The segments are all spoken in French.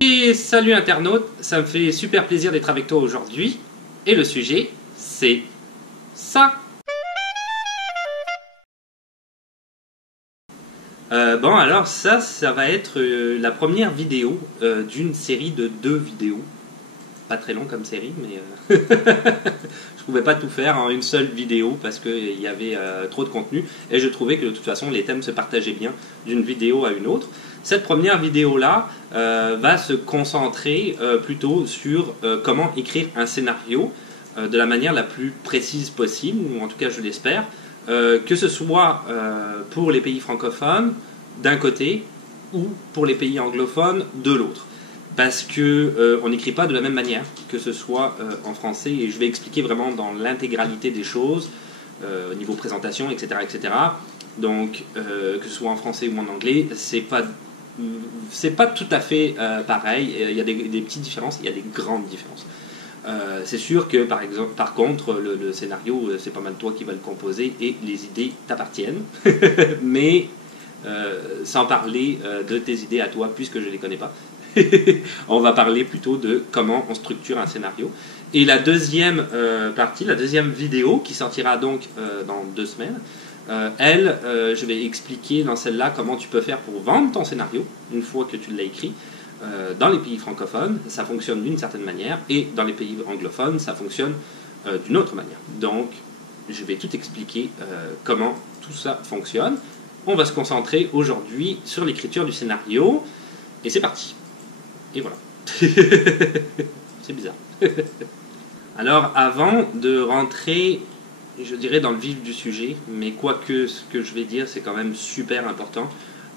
Et salut internaute, ça me fait super plaisir d'être avec toi aujourd'hui. Et le sujet, c'est ça. Bon alors ça va être la première vidéo d'une série de 2 vidéos. Pas très long comme série, mais je pouvais pas tout faire en une seule vidéo parce qu'il y avait trop de contenu et je trouvais que de toute façon les thèmes se partageaient bien d'une vidéo à une autre. Cette première vidéo-là va se concentrer plutôt sur comment écrire un scénario de la manière la plus précise possible, ou en tout cas je l'espère, que ce soit pour les pays francophones d'un côté ou pour les pays anglophones de l'autre. Parce qu'on n'écrit pas de la même manière, que ce soit en français, et je vais expliquer vraiment dans l'intégralité des choses, au niveau présentation, etc. etc. Donc, que ce soit en français ou en anglais, c'est pas tout à fait pareil. Il y a des petites différences, il y a des grandes différences. C'est sûr que, par contre, le scénario, c'est pas mal toi qui vas le composer, et les idées t'appartiennent. Mais, sans parler de tes idées à toi, puisque je ne les connais pas. On va parler plutôt de comment on structure un scénario. Et la deuxième partie, la deuxième vidéo qui sortira donc dans 2 semaines, je vais expliquer dans celle-là comment tu peux faire pour vendre ton scénario une fois que tu l'as écrit. Dans les pays francophones, ça fonctionne d'une certaine manière, et dans les pays anglophones, ça fonctionne d'une autre manière. Donc, je vais tout expliquer comment tout ça fonctionne. On va se concentrer aujourd'hui sur l'écriture du scénario, et c'est parti. Et voilà. C'est bizarre. Alors, avant de rentrer, je dirais, dans le vif du sujet, mais quoique ce que je vais dire, c'est quand même super important,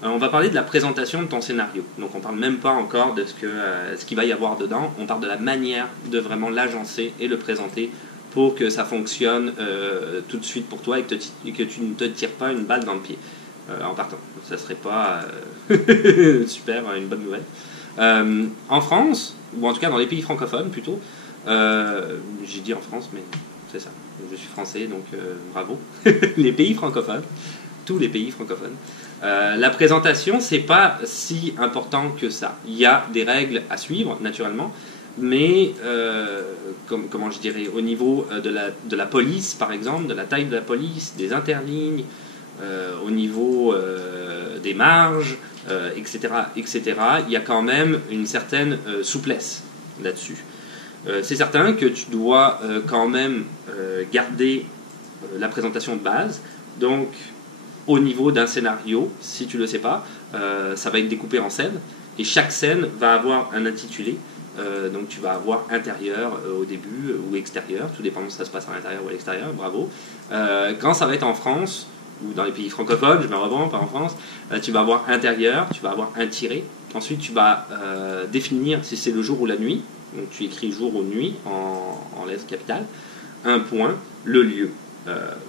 on va parler de la présentation de ton scénario. Donc, on ne parle même pas encore de ce qu'il va y avoir dedans, on parle de la manière de vraiment l'agencer et le présenter pour que ça fonctionne tout de suite pour toi et que tu ne te tires pas une balle dans le pied en partant. Ça serait pas super, une bonne nouvelle. En France, ou en tout cas dans les pays francophones plutôt, j'ai dit en France, mais c'est ça, je suis français, donc bravo. Les pays francophones, tous les pays francophones, la présentation, c'est pas si important que ça. Il y a des règles à suivre, naturellement, mais comment je dirais, au niveau de la police, par exemple, de la taille de la police, des interlignes, au niveau des marges, etc., etc., il y a quand même une certaine souplesse là-dessus. C'est certain que tu dois quand même garder la présentation de base. Donc, au niveau d'un scénario, si tu ne le sais pas, ça va être découpé en scènes, et chaque scène va avoir un intitulé. Donc tu vas avoir intérieur au début ou extérieur, tout dépend si ça se passe à l'intérieur ou à l'extérieur, bravo. Quand ça va être en France, ou dans les pays francophones, je me reprends, pas en France, tu vas avoir intérieur, tu vas avoir un tiret. Ensuite, tu vas définir si c'est le jour ou la nuit. Donc, tu écris jour ou nuit en lettres capitales. Un point, le lieu,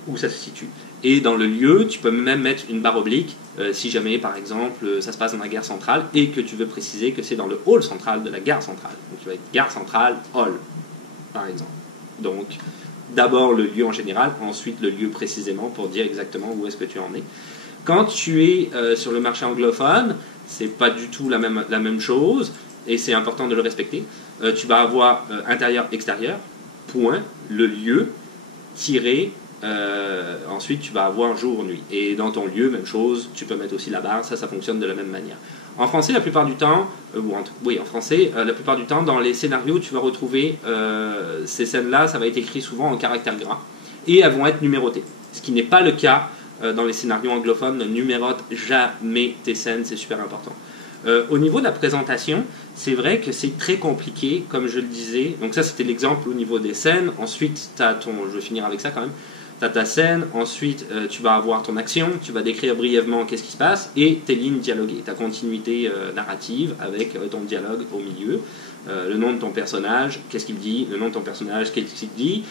où ça se situe. Et dans le lieu, tu peux même mettre une barre oblique si jamais, par exemple, ça se passe dans la gare centrale et que tu veux préciser que c'est dans le hall central de la gare centrale. Donc, tu vas être gare centrale, hall, par exemple. Donc, d'abord le lieu en général, ensuite le lieu précisément pour dire exactement où est-ce que tu en es. Quand tu es sur le marché anglophone, c'est pas du tout la même chose, et c'est important de le respecter. Tu vas avoir intérieur-extérieur, point, le lieu, tiré, ensuite tu vas avoir jour-nuit. Et dans ton lieu, même chose, tu peux mettre aussi la barre, ça fonctionne de la même manière. En français, la plupart du temps, en français, la plupart du temps, dans les scénarios, tu vas retrouver ces scènes-là, ça va être écrit souvent en caractères gras, et elles vont être numérotées. Ce qui n'est pas le cas dans les scénarios anglophones. Ne numérote jamais tes scènes, c'est super important. Au niveau de la présentation, c'est vrai que c'est très compliqué, comme je le disais. Donc ça, c'était l'exemple au niveau des scènes. Ensuite, je vais finir avec ça quand même. Tu as ta scène, ensuite tu vas avoir ton action, tu vas décrire brièvement qu'est-ce qui se passe, et tes lignes dialoguées, ta continuité narrative avec ton dialogue au milieu, le nom de ton personnage, qu'est-ce qu'il dit, le nom de ton personnage, qu'est-ce qu'il dit.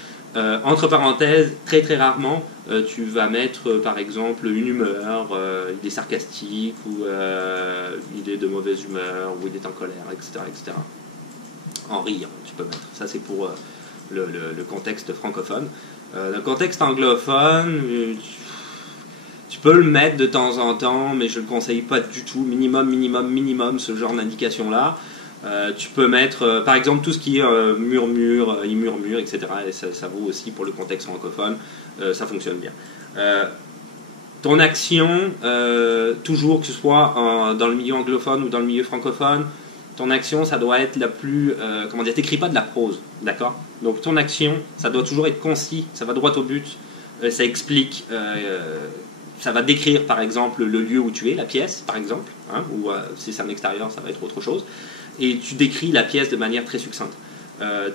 Entre parenthèses, très très rarement, tu vas mettre par exemple une humeur, il est sarcastique, ou il est de mauvaise humeur, ou il est en colère, etc. etc. En rire, tu peux mettre. Ça c'est pour le contexte francophone. Le contexte anglophone, tu peux le mettre de temps en temps, mais je ne le conseille pas du tout. Minimum, ce genre d'indication-là. Tu peux mettre, par exemple, tout ce qui est murmure, il murmure, etc. Et ça vaut aussi pour le contexte francophone. Ça fonctionne bien. Ton action, toujours que ce soit dans le milieu anglophone ou dans le milieu francophone, ton action, ça doit être la plus... comment dire, t'écris pas de la prose, d'accord? Donc ton action, ça doit toujours être concis, ça va droit au but, ça explique... ça va décrire par exemple le lieu où tu es, la pièce par exemple, hein, ou si c'est un extérieur, ça va être autre chose. Et tu décris la pièce de manière très succincte.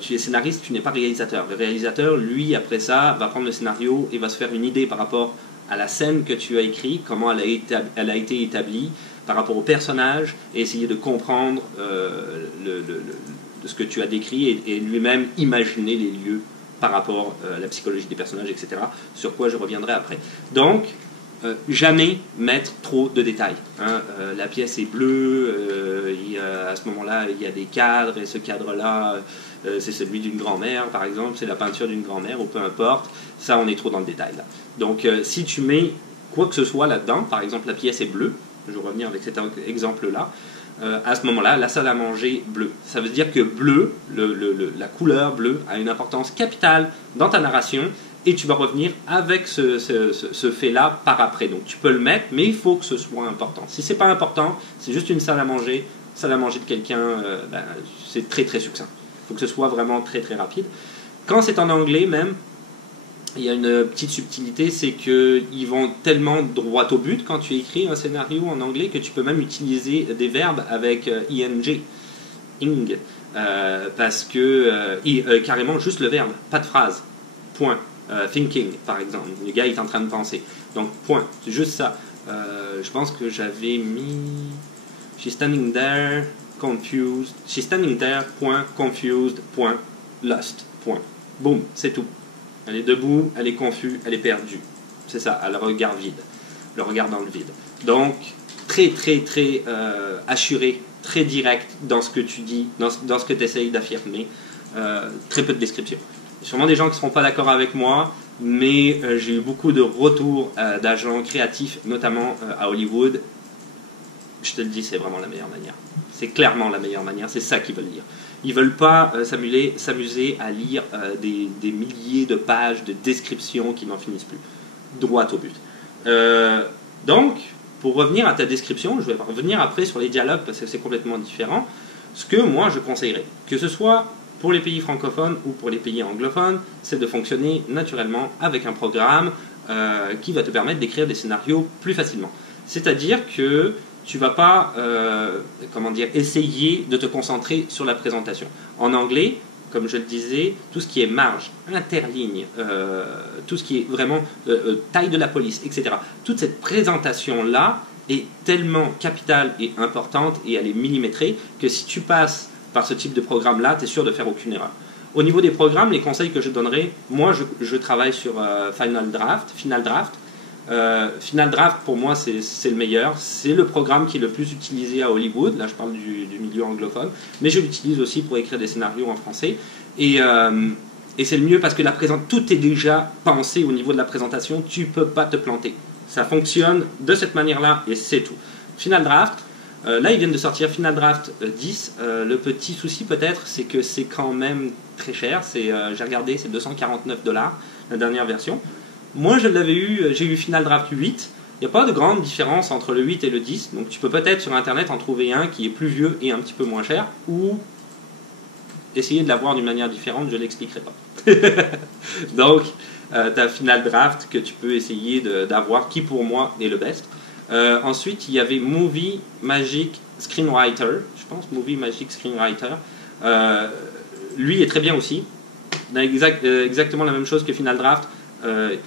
Tu es scénariste, tu n'es pas réalisateur. Le réalisateur, lui, après ça, va prendre le scénario et va se faire une idée par rapport à la scène que tu as écrite, comment elle a été établie, par rapport au personnage, et essayer de comprendre ce que tu as décrit et lui-même imaginer les lieux par rapport à la psychologie des personnages, etc. Sur quoi je reviendrai après. Donc, jamais mettre trop de détails. Hein. La pièce est bleue, à ce moment-là, il y a des cadres, et ce cadre-là, c'est celui d'une grand-mère, par exemple, c'est la peinture d'une grand-mère, ou peu importe. Ça, on est trop dans le détail, là. Donc, si tu mets quoi que ce soit là-dedans, par exemple, la pièce est bleue, je vais revenir avec cet exemple-là, à ce moment-là, la salle à manger bleue. Ça veut dire que bleu, la couleur bleue, a une importance capitale dans ta narration, et tu vas revenir avec ce fait-là par après. Donc tu peux le mettre, mais il faut que ce soit important. Si c'est pas important, c'est juste une salle à manger de quelqu'un, c'est très très succinct. Il faut que ce soit vraiment très très rapide. Quand c'est en anglais même, il y a une petite subtilité, c'est qu'ils vont tellement droit au but quand tu écris un scénario en anglais que tu peux même utiliser des verbes avec ing, parce que carrément juste le verbe, pas de phrase, point. Thinking, par exemple, le gars est en train de penser. Donc, point, c'est juste ça. Je pense que j'avais mis she's standing there, confused. She's standing there, point, confused, point, lost, point. Boum, c'est tout. Elle est debout, elle est confuse, elle est perdue. C'est ça, elle regarde vide. Le regard dans le vide. Donc, très, très, très assuré, très direct dans ce que tu dis, dans ce que tu essayes d'affirmer. Très peu de description. Sûrement des gens qui ne seront pas d'accord avec moi, mais j'ai eu beaucoup de retours d'agents créatifs, notamment à Hollywood. Je te le dis, c'est vraiment la meilleure manière. C'est clairement la meilleure manière, c'est ça qu'ils veulent lire. Ils ne veulent pas s'amuser à lire des milliers de pages de descriptions qui n'en finissent plus. Droit au but. Donc, pour revenir à ta description, je vais revenir après sur les dialogues parce que c'est complètement différent. Ce que moi je conseillerais, que ce soit pour les pays francophones ou pour les pays anglophones, c'est de fonctionner naturellement avec un programme qui va te permettre d'écrire des scénarios plus facilement. C'est-à-dire que tu ne vas pas essayer de te concentrer sur la présentation. En anglais, comme je le disais, tout ce qui est marge, interligne, tout ce qui est vraiment taille de la police, etc. Toute cette présentation-là est tellement capitale et importante et elle est millimétrée que si tu passes par ce type de programme-là, tu es sûr de faire aucune erreur. Au niveau des programmes, les conseils que je donnerai, moi je travaille sur Final Draft. Final Draft, pour moi, c'est le meilleur. C'est le programme qui est le plus utilisé à Hollywood. Là, je parle du milieu anglophone. Mais je l'utilise aussi pour écrire des scénarios en français. Et c'est le mieux parce que tout est déjà pensé au niveau de la présentation. Tu ne peux pas te planter. Ça fonctionne de cette manière-là et c'est tout. Final Draft. Là, ils viennent de sortir Final Draft 10. Le petit souci, peut-être, c'est que c'est quand même très cher. J'ai regardé, c'est $249, la dernière version. Moi, j'ai eu Final Draft 8. Il n'y a pas de grande différence entre le 8 et le 10. Donc, tu peux peut-être sur Internet en trouver un qui est plus vieux et un petit peu moins cher. Ou essayer de l'avoir d'une manière différente, je ne l'expliquerai pas. Donc, tu as Final Draft que tu peux essayer d'avoir, qui pour moi est le best. Ensuite, il y avait Movie Magic Screenwriter, je pense, Movie Magic Screenwriter. Lui est très bien aussi. Il a exactement la même chose que Final Draft.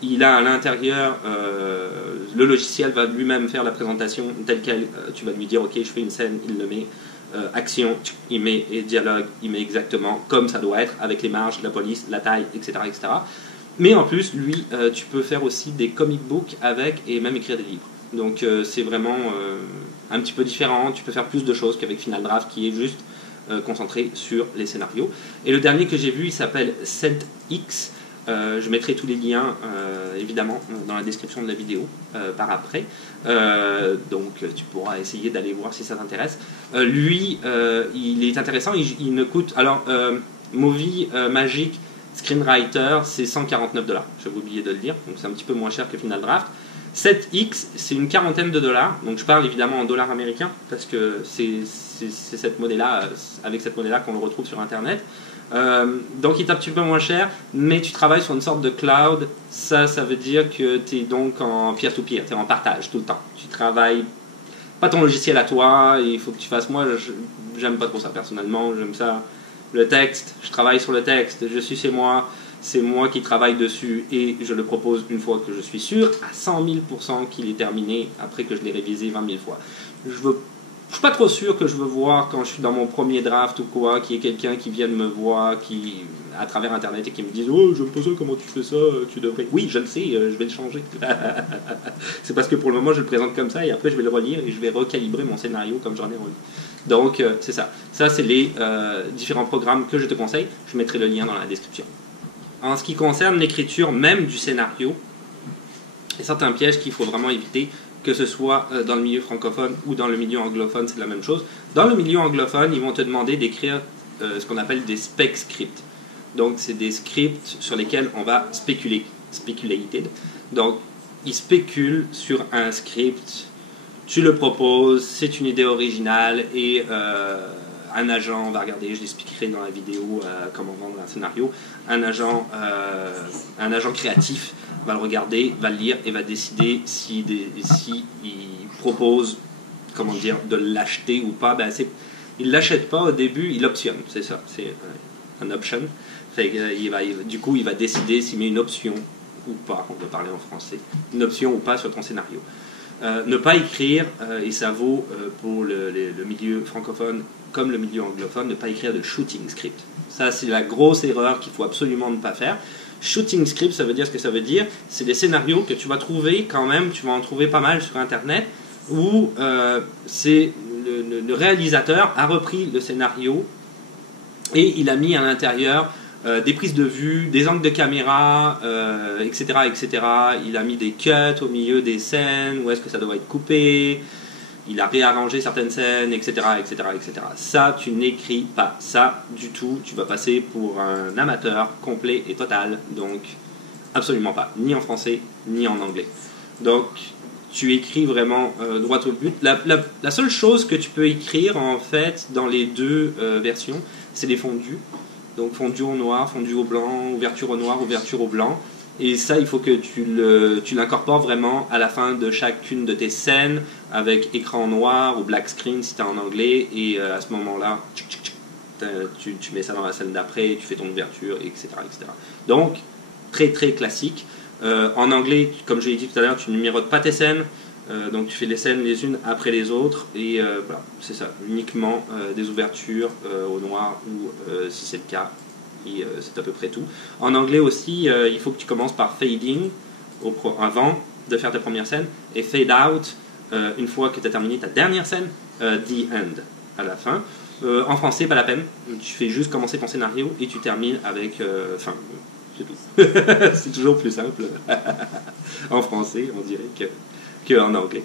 Il a à l'intérieur, le logiciel va lui-même faire la présentation telle qu'elle. Tu vas lui dire, ok, je fais une scène, il le met. Action, il met et dialogue, il met exactement comme ça doit être, avec les marges, la police, la taille, etc. etc. Mais en plus, lui, tu peux faire aussi des comic books avec et même écrire des livres. Donc c'est vraiment un petit peu différent, tu peux faire plus de choses qu'avec Final Draft qui est juste concentré sur les scénarios. Et le dernier que j'ai vu, il s'appelle CentX. Je mettrai tous les liens, évidemment, dans la description de la vidéo par après. Donc tu pourras essayer d'aller voir si ça t'intéresse. Lui, il est intéressant, il ne coûte... Alors, Movie Magic Screenwriter, c'est 149 $. J'avais oublié de le dire, donc c'est un petit peu moins cher que Final Draft. 7X, c'est une quarantaine de $. Donc je parle évidemment en dollars américains, parce que c'est cette monnaie-là, avec cette monnaie-là qu'on le retrouve sur Internet. Donc il est un petit peu moins cher, mais tu travailles sur une sorte de cloud. Ça veut dire que tu es donc en peer-to-peer, tu es en partage tout le temps. Tu travailles pas ton logiciel à toi, il faut que tu fasses... Moi, j'aime pas trop ça personnellement, j'aime ça. Le texte, je travaille sur le texte, je suis chez moi, c'est moi qui travaille dessus et je le propose une fois que je suis sûr à 100 000% qu'il est terminé après que je l'ai révisé 20 000 fois. Je suis pas trop sûr que je veux voir quand je suis dans mon premier draft ou quoi, qu'il y ait quelqu'un qui vienne me voir à travers internet et qui me dise « Oh, j'aime pas ça, comment tu fais ça, tu devrais... » Oui, je le sais, je vais le changer. C'est parce que pour le moment, je le présente comme ça et après je vais le relire et je vais recalibrer mon scénario comme j'en ai envie. Donc, c'est ça. Ça, c'est les différents programmes que je te conseille. Je mettrai le lien dans la description. En ce qui concerne l'écriture même du scénario, il y a certains pièges qu'il faut vraiment éviter, que ce soit dans le milieu francophone ou dans le milieu anglophone, c'est la même chose. Dans le milieu anglophone, ils vont te demander d'écrire ce qu'on appelle des spec scripts. Donc, c'est des scripts sur lesquels on va spéculer. Speculated. Donc, ils spéculent sur un script, tu le proposes, c'est une idée originale et un agent va regarder, je l'expliquerai dans la vidéo comment vendre un scénario, un agent créatif va le regarder, va le lire et va décider si il propose, comment dire, de l'acheter ou pas. Ben, il ne l'achète pas au début, il optionne, c'est ça, c'est un option. Du coup, il va décider s'il met une option ou pas, on va parler en français, une option ou pas sur ton scénario. Ne pas écrire, et ça vaut pour le milieu francophone comme le milieu anglophone, ne pas écrire de shooting script. Ça, c'est la grosse erreur qu'il faut absolument ne pas faire. Shooting script, ça veut dire ce que ça veut dire. C'est des scénarios que tu vas trouver quand même, tu vas en trouver pas mal sur Internet, où c'est le réalisateur a repris le scénario et il a mis à l'intérieur des prises de vue, des angles de caméra, etc., etc. Il a mis des cuts au milieu des scènes, où est-ce que ça doit être coupé, il a réarrangé certaines scènes, etc., etc., etc. Ça, tu n'écris pas ça du tout, tu vas passer pour un amateur complet et total, donc absolument pas, ni en français, ni en anglais. Donc, tu écris vraiment droit au but. La seule chose que tu peux écrire, en fait, dans les deux versions, c'est les fondus. Donc fondu au noir, fondu au blanc, ouverture au noir, ouverture au blanc. Et ça, il faut que tu l'incorpores vraiment à la fin de chacune de tes scènes avec écran noir ou black screen si tu es en anglais. Et à ce moment-là, tu mets ça dans la scène d'après, tu fais ton ouverture, etc., etc. Donc, très très classique. En anglais, comme je l'ai dit tout à l'heure, tu ne numérotes pas tes scènes. Donc tu fais les scènes les unes après les autres et voilà, c'est ça, uniquement des ouvertures au noir ou si c'est le cas, et c'est à peu près tout. En anglais aussi, il faut que tu commences par fade in avant de faire ta première scène et fade out une fois que tu as terminé ta dernière scène, the end à la fin. En français, pas la peine, tu fais juste commencer ton scénario et tu termines avec fin. C'est tout. C'est toujours plus simple en français, on dirait qu'en anglais.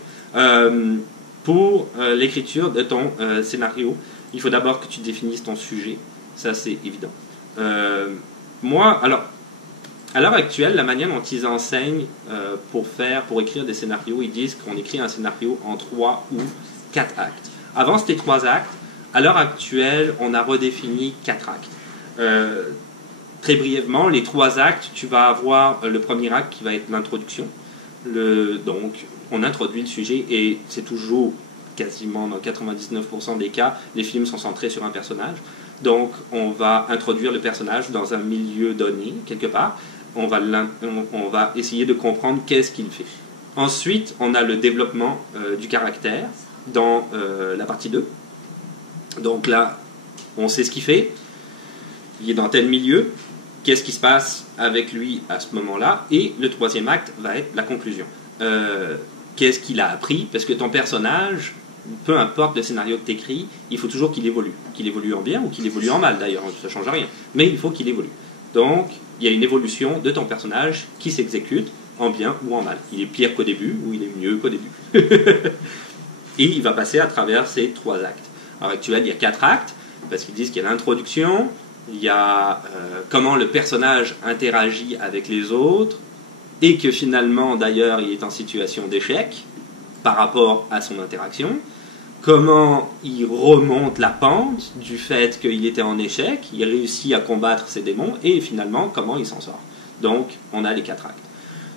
Pour l'écriture de ton scénario, il faut d'abord que tu définisses ton sujet. Ça, c'est évident. Moi, alors, à l'heure actuelle, la manière dont ils enseignent pour écrire des scénarios, ils disent qu'on écrit un scénario en 3 ou 4 actes. Avant, c'était 3 actes. À l'heure actuelle, on a redéfini 4 actes. Très brièvement, les 3 actes, tu vas avoir le premier acte qui va être l'introduction. Donc, on introduit le sujet et c'est toujours, quasiment dans 99% des cas, les films sont centrés sur un personnage. Donc, on va introduire le personnage dans un milieu donné, quelque part. On va essayer de comprendre qu'est-ce qu'il fait. Ensuite, on a le développement du caractère dans la partie 2. Donc là, on sait ce qu'il fait. Il est dans tel milieu. Qu'est-ce qui se passe avec lui à ce moment-là? Et le 3e acte va être la conclusion. Qu'est-ce qu'il a appris? Parce que ton personnage, peu importe le scénario que tu écris, il faut toujours qu'il évolue. Qu'il évolue en bien ou qu'il évolue en mal d'ailleurs, ça ne change rien. Mais il faut qu'il évolue. Donc, il y a une évolution de ton personnage qui s'exécute en bien ou en mal. Il est pire qu'au début ou il est mieux qu'au début. Et il va passer à travers ces 3 actes. À l'heure actuelle, il y a 4 actes, parce qu'ils disent qu'il y a l'introduction, il y a comment le personnage interagit avec les autres, et que finalement, d'ailleurs, il est en situation d'échec par rapport à son interaction, comment il remonte la pente du fait qu'il était en échec, il réussit à combattre ses démons, et finalement, comment il s'en sort. Donc, on a les 4 actes.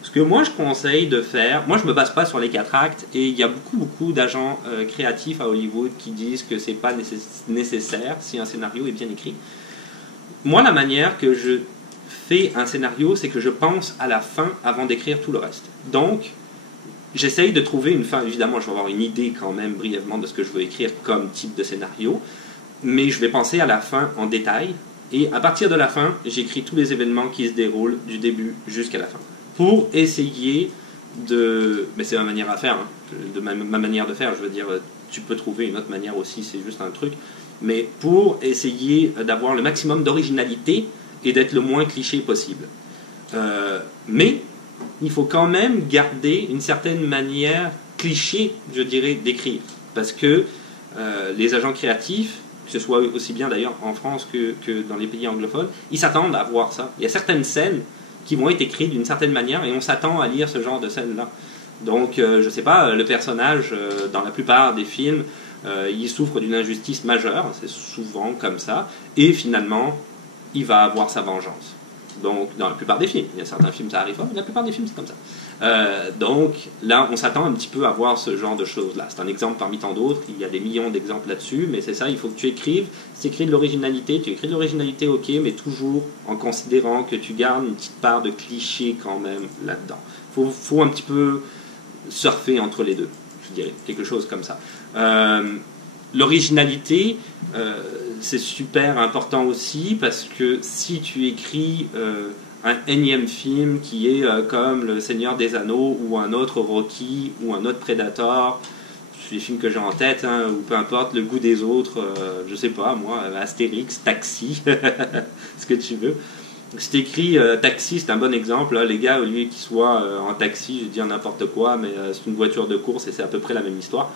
Ce que moi je conseille de faire, moi je me base pas sur les 4 actes, et il y a beaucoup d'agents créatifs à Hollywood qui disent que c'est pas nécessaire si un scénario est bien écrit. Moi, la manière que je fais un scénario, c'est que je pense à la fin avant d'écrire tout le reste. Donc, j'essaye de trouver une fin. Évidemment, je vais avoir une idée quand même brièvement de ce que je veux écrire comme type de scénario, mais je vais penser à la fin en détail, et à partir de la fin, j'écris tous les événements qui se déroulent du début jusqu'à la fin. Pour essayer de... Mais c'est ma manière à faire, hein. De ma manière de faire, je veux dire, tu peux trouver une autre manière aussi, c'est juste un truc. Mais pour essayer d'avoir le maximum d'originalité et d'être le moins cliché possible. Mais il faut quand même garder une certaine manière cliché, je dirais, d'écrire. Parce que les agents créatifs, que ce soit aussi bien d'ailleurs en France que dans les pays anglophones, ils s'attendent à voir ça. Il y a certaines scènes qui vont être écrites d'une certaine manière et on s'attend à lire ce genre de scènes-là. Donc, je sais pas, le personnage, dans la plupart des films, il souffre d'une injustice majeure, c'est souvent comme ça, et finalement, il va avoir sa vengeance. Donc, dans la plupart des films, il y a certains films ça arrive pas, mais la plupart des films c'est comme ça. Donc, là, on s'attend un petit peu à voir ce genre de choses-là. C'est un exemple parmi tant d'autres, il y a des millions d'exemples là-dessus, mais c'est ça, il faut que tu écrives, si tu écris de l'originalité, ok, mais toujours en considérant que tu gardes une petite part de cliché quand même là-dedans. Faut un petit peu surfer entre les deux, je dirais, quelque chose comme ça. L'originalité, c'est super important aussi parce que si tu écris un énième film qui est comme Le Seigneur des Anneaux ou un autre Rocky ou un autre Predator, c'est les films que j'ai en tête, hein, ou peu importe, Le Goût des Autres, je sais pas moi, Astérix, Taxi, ce que tu veux. Si tu écris Taxi, c'est un bon exemple, là, les gars, au lieu qu'ils soient en taxi, je vais dire n'importe quoi, mais c'est une voiture de course et c'est à peu près la même histoire.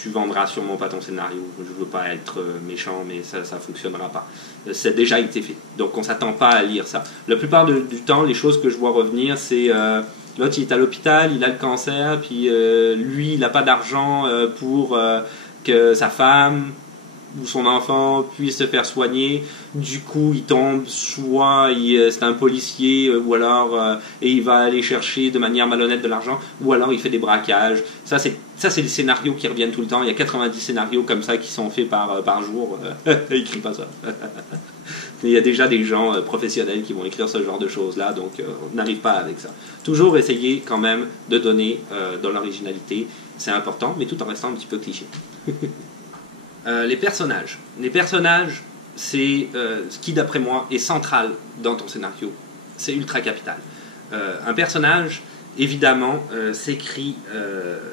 Tu vendras sûrement pas ton scénario. Je veux pas être méchant, mais ça fonctionnera pas. Ça a déjà été fait. Donc on s'attend pas à lire ça. La plupart du temps, les choses que je vois revenir, c'est l'autre il est à l'hôpital, il a le cancer, puis lui il a pas d'argent pour que sa femme ou son enfant puisse se faire soigner. Du coup, il tombe, soit c'est un policier, ou alors et il va aller chercher de manière malhonnête de l'argent, ou alors il fait des braquages. Ça, c'est les scénarios qui reviennent tout le temps. Il y a 90 scénarios comme ça qui sont faits par jour. Écris pas ça. Il y a déjà des gens professionnels qui vont écrire ce genre de choses-là, donc on n'arrive pas avec ça. Toujours essayer quand même de donner de l'originalité. C'est important, mais tout en restant un petit peu cliché. Les personnages. Les personnages, c'est ce qui, d'après moi, est central dans ton scénario. C'est ultra capital. Un personnage, évidemment, s'écrit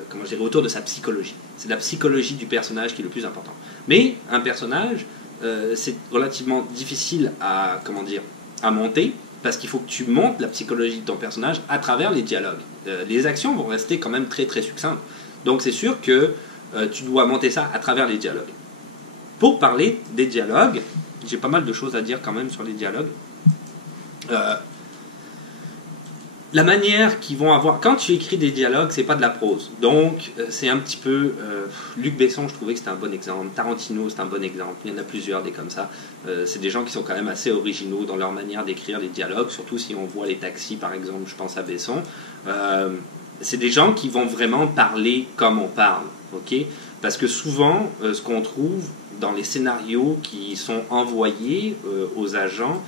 comment je dirais, autour de sa psychologie. C'est la psychologie du personnage qui est le plus important. Mais un personnage, c'est relativement difficile à, à monter, parce qu'il faut que tu montes la psychologie de ton personnage à travers les dialogues. Les actions vont rester quand même très très succinctes. Donc c'est sûr que tu dois monter ça à travers les dialogues. Pour parler des dialogues, j'ai pas mal de choses à dire quand même sur les dialogues. La manière qu'ils vont avoir... Quand tu écris des dialogues, c'est pas de la prose. Donc, c'est un petit peu... Luc Besson, je trouvais que c'était un bon exemple. Tarantino, c'est un bon exemple. Il y en a plusieurs des comme ça. C'est des gens qui sont quand même assez originaux dans leur manière d'écrire les dialogues. Surtout si on voit les taxis, par exemple, je pense à Besson. C'est des gens qui vont vraiment parler comme on parle. Okay? Parce que souvent, ce qu'on trouve dans les scénarios qui sont envoyés aux agents...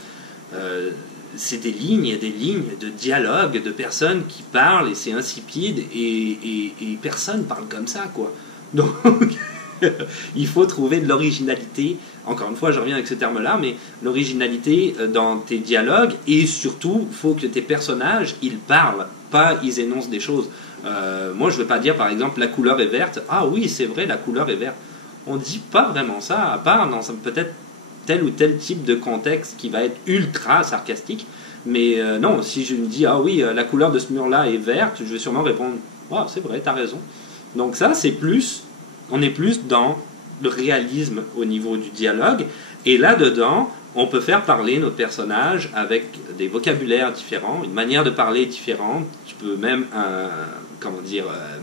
c'est des lignes de dialogue de personnes qui parlent et c'est insipide et personne parle comme ça, quoi. Donc, il faut trouver de l'originalité. Encore une fois, je reviens avec ce terme-là, mais l'originalité dans tes dialogues et surtout, il faut que tes personnages, ils parlent, pas ils énoncent des choses. Moi, je ne veux pas dire, par exemple, la couleur est verte. Ah oui, c'est vrai, la couleur est verte. On ne dit pas vraiment ça, à part dans peut-être tel ou tel type de contexte qui va être ultra sarcastique, Mais non, si je me dis, ah oui, la couleur de ce mur-là est verte, je vais sûrement répondre, ah, c'est vrai, t'as raison. Donc ça, on est plus dans le réalisme au niveau du dialogue. Et là-dedans, on peut faire parler notre personnage avec des vocabulaires différents, une manière de parler différente. Tu peux même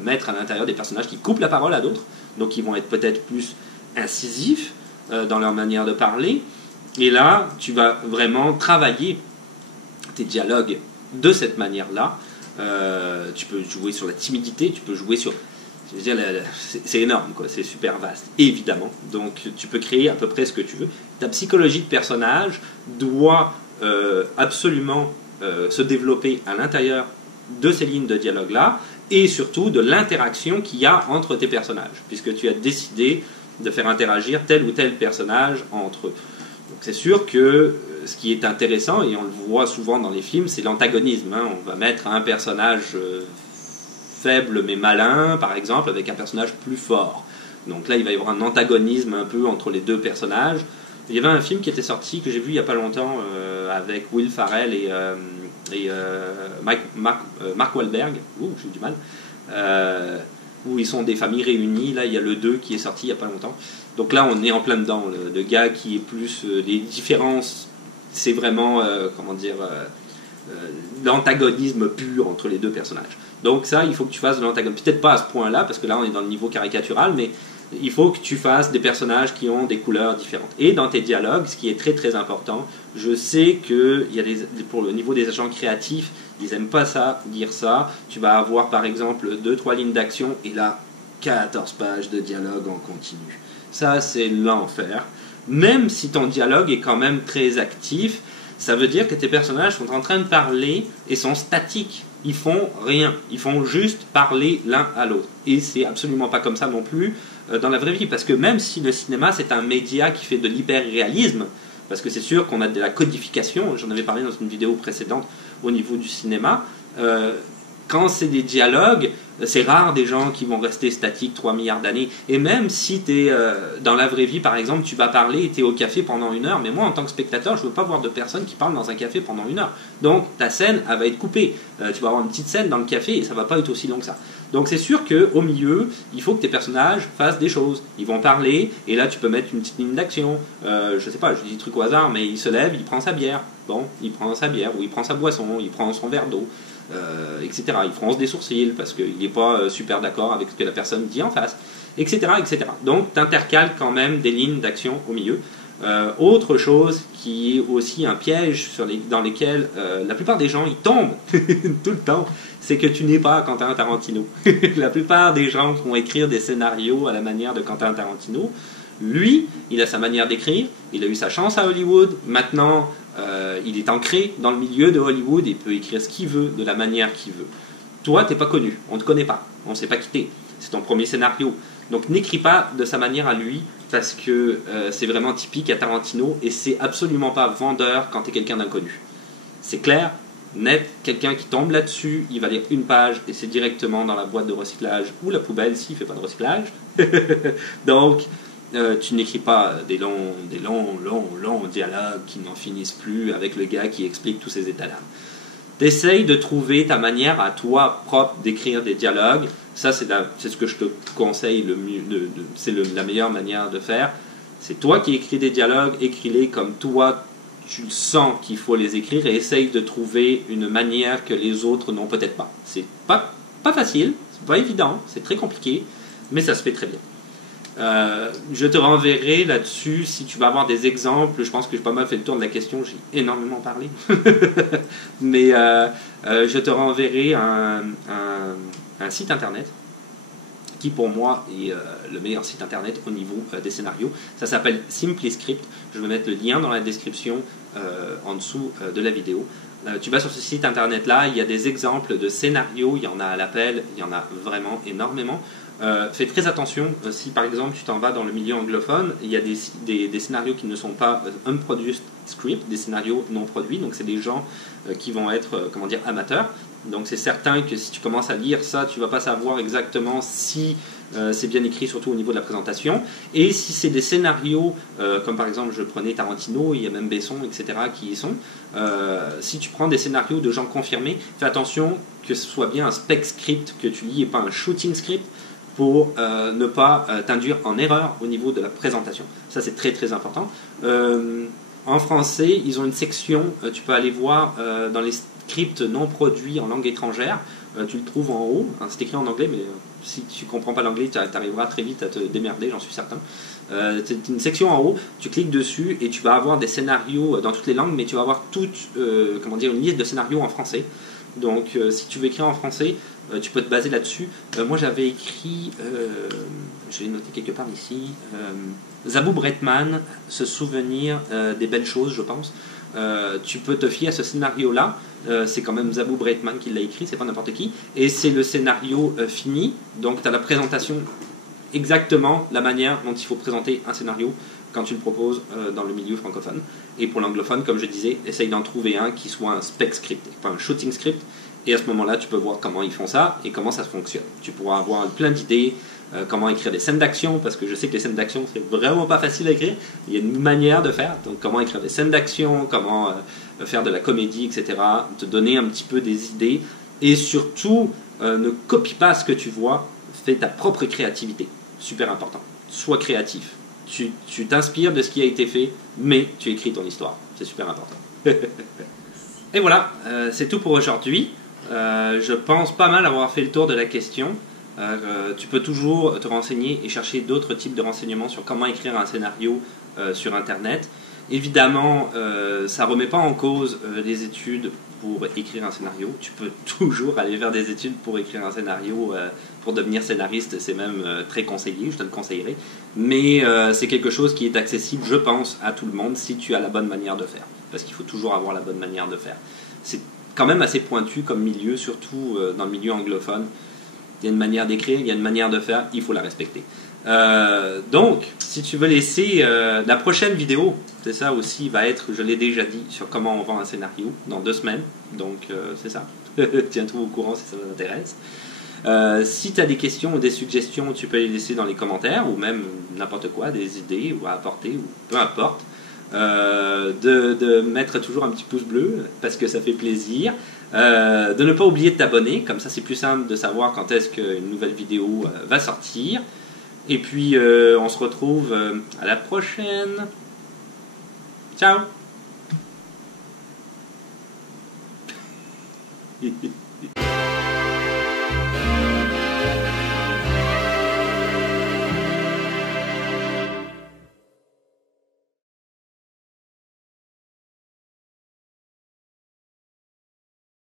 mettre à l'intérieur des personnages qui coupent la parole à d'autres, donc qui vont être peut-être plus incisifs dans leur manière de parler. Et là, tu vas vraiment travailler tes dialogues de cette manière-là. Tu peux jouer sur la timidité, tu peux jouer sur... Je veux dire, c'est énorme, quoi. C'est super vaste, évidemment. Donc, tu peux créer à peu près ce que tu veux. Ta psychologie de personnage doit absolument se développer à l'intérieur de ces lignes de dialogue-là, et surtout de l'interaction qu'il y a entre tes personnages, puisque tu as décidé de faire interagir tel ou tel personnage entre eux. Donc, c'est sûr que ce qui est intéressant, et on le voit souvent dans les films, c'est l'antagonisme. Hein. On va mettre un personnage... faible mais malin, par exemple, avec un personnage plus fort. Donc là, il va y avoir un antagonisme un peu entre les deux personnages. Il y avait un film qui était sorti, que j'ai vu il n'y a pas longtemps, avec Will Ferrell et Mark Wahlberg, j'ai eu du mal, où ils sont des familles réunies. Là, il y a le 2 qui est sorti il n'y a pas longtemps. Donc là, on est en plein dedans. Le gars qui est plus... les différences, c'est vraiment, l'antagonisme pur entre les deux personnages. Donc ça, il faut que tu fasses de l'antagonisme. Peut-être pas à ce point-là, parce que là, on est dans le niveau caricatural, mais il faut que tu fasses des personnages qui ont des couleurs différentes. Et dans tes dialogues, ce qui est très très important, je sais que pour le niveau des agents créatifs, ils n'aiment pas ça, dire ça. Tu vas avoir par exemple 2-3 lignes d'action, et là, 14 pages de dialogue en continu. Ça, c'est l'enfer. Même si ton dialogue est quand même très actif, ça veut dire que tes personnages sont en train de parler et sont statiques. Ils font rien. Ils font juste parler l'un à l'autre. Et c'est absolument pas comme ça non plus dans la vraie vie. Parce que même si le cinéma, c'est un média qui fait de l'hyper-réalisme, parce que c'est sûr qu'on a de la codification, j'en avais parlé dans une vidéo précédente au niveau du cinéma, quand c'est des dialogues, c'est rare des gens qui vont rester statiques 3 milliards d'années. Et même si tu es dans la vraie vie, par exemple, tu vas parler et tu es au café pendant 1 heure, mais moi, en tant que spectateur, je ne veux pas voir de personnes qui parlent dans un café pendant 1 heure. Donc, ta scène, elle va être coupée. Tu vas avoir une petite scène dans le café et ça ne va pas être aussi long que ça. Donc, c'est sûr qu'au milieu, il faut que tes personnages fassent des choses. Ils vont parler et là, tu peux mettre une petite ligne d'action. Je sais pas, je dis des trucs au hasard, mais il se lève, il prend sa bière. Bon, il prend sa bière ou il prend sa boisson, il prend son verre d'eau. Etc. Il fronce des sourcils parce qu'il n'est pas super d'accord avec ce que la personne dit en face, etc. etc. Donc, tu intercales quand même des lignes d'action au milieu. Autre chose qui est aussi un piège dans lesquels la plupart des gens ils tombent tout le temps, c'est que tu n'es pas Quentin Tarantino. La plupart des gens vont écrire des scénarios à la manière de Quentin Tarantino. Lui, il a sa manière d'écrire, il a eu sa chance à Hollywood, maintenant il est ancré dans le milieu de Hollywood, il peut écrire ce qu'il veut, de la manière qu'il veut. Toi, t'es pas connu, on te connaît pas, on s'est pas quitté, c'est ton premier scénario. Donc n'écris pas de sa manière à lui, parce que c'est vraiment typique à Tarantino, et c'est absolument pas vendeur quand t'es quelqu'un d'inconnu. C'est clair, net, quelqu'un qui tombe là-dessus, il va lire une page, et c'est directement dans la boîte de recyclage, ou la poubelle s'il fait pas de recyclage. Donc, tu n'écris pas des longs dialogues qui n'en finissent plus avec le gars qui explique tous ces états d'âme. T'essayes de trouver ta manière à toi propre d'écrire des dialogues. Ça, c'est ce que je te conseille le mieux. C'est la meilleure manière de faire. C'est toi qui écris des dialogues, écris-les comme toi tu sens qu'il faut les écrire et essaye de trouver une manière que les autres n'ont peut-être pas. C'est pas facile, c'est pas évident, c'est très compliqué, mais ça se fait très bien. Je te renverrai là-dessus si tu vas avoir des exemples. Je pense que j'ai pas mal fait le tour de la question, j'ai énormément parlé. Mais je te renverrai un site internet qui pour moi est le meilleur site internet au niveau des scénarios. Ça s'appelle SimpliScript. Je vais mettre le lien dans la description en dessous de la vidéo. Tu vas sur ce site internet là, il y a des exemples de scénarios, il y en a à l'appel, il y en a vraiment énormément. Fais très attention, si par exemple tu t'en vas dans le milieu anglophone, il y a des scénarios qui ne sont pas unproduced script, des scénarios non produits, donc c'est des gens qui vont être amateurs. Donc c'est certain que si tu commences à lire ça, tu ne vas pas savoir exactement si c'est bien écrit surtout au niveau de la présentation. Et si c'est des scénarios, comme par exemple je prenais Tarantino, il y a même Besson, etc. qui y sont, si tu prends des scénarios de gens confirmés, fais attention que ce soit bien un spec script que tu lis et pas un shooting script pour ne pas t'induire en erreur au niveau de la présentation. Ça c'est très très important. En français, ils ont une section, tu peux aller voir dans les scripts non produits en langue étrangère, tu le trouves en haut, hein, c'est écrit en anglais, mais si tu ne comprends pas l'anglais, tu arriveras très vite à te démerder, j'en suis certain. C'est une section en haut, tu cliques dessus et tu vas avoir des scénarios dans toutes les langues, mais tu vas avoir une liste de scénarios en français. Donc si tu veux écrire en français, tu peux te baser là-dessus. Moi j'avais écrit, je l'ai noté quelque part ici, Zabou Bretman, se souvenir des belles choses, je pense. Tu peux te fier à ce scénario-là. C'est quand même Zabou Bretman qui l'a écrit, c'est pas n'importe qui. Et c'est le scénario fini, donc tu as la présentation, exactement la manière dont il faut présenter un scénario quand tu le proposes dans le milieu francophone. Et pour l'anglophone, comme je disais, essaye d'en trouver un qui soit un spec script, pas un shooting script. Et à ce moment-là, tu peux voir comment ils font ça et comment ça fonctionne. Tu pourras avoir plein d'idées, comment écrire des scènes d'action, parce que je sais que les scènes d'action, c'est vraiment pas facile à écrire. Il y a une manière de faire. Donc, comment écrire des scènes d'action, comment faire de la comédie, etc. Te donner un petit peu des idées. Et surtout, ne copie pas ce que tu vois, fais ta propre créativité. Super important. Sois créatif. Tu t'inspires de ce qui a été fait, mais tu écris ton histoire. C'est super important. Et voilà, c'est tout pour aujourd'hui. Je pense pas mal avoir fait le tour de la question. Tu peux toujours te renseigner et chercher d'autres types de renseignements sur comment écrire un scénario sur Internet. Évidemment, ça ne remet pas en cause les études pour écrire un scénario. Tu peux toujours aller faire des études pour écrire un scénario, pour devenir scénariste, c'est même très conseillé, je te le conseillerais. Mais c'est quelque chose qui est accessible, je pense, à tout le monde si tu as la bonne manière de faire. Parce qu'il faut toujours avoir la bonne manière de faire. C'est quand même assez pointu comme milieu, surtout dans le milieu anglophone. Il y a une manière d'écrire, il y a une manière de faire, il faut la respecter. Donc, si tu veux laisser la prochaine vidéo, c'est ça aussi, va être, je l'ai déjà dit, sur comment on vend un scénario dans 2 semaines. Donc, c'est ça. Tiens-toi au courant si ça t'intéresse. Si tu as des questions ou des suggestions, tu peux les laisser dans les commentaires, ou même n'importe quoi, des idées ou à apporter, ou peu importe. De mettre toujours un petit pouce bleu parce que ça fait plaisir, de ne pas oublier de t'abonner, comme ça c'est plus simple de savoir quand est-ce qu'une nouvelle vidéo va sortir. Et puis on se retrouve à la prochaine. Ciao.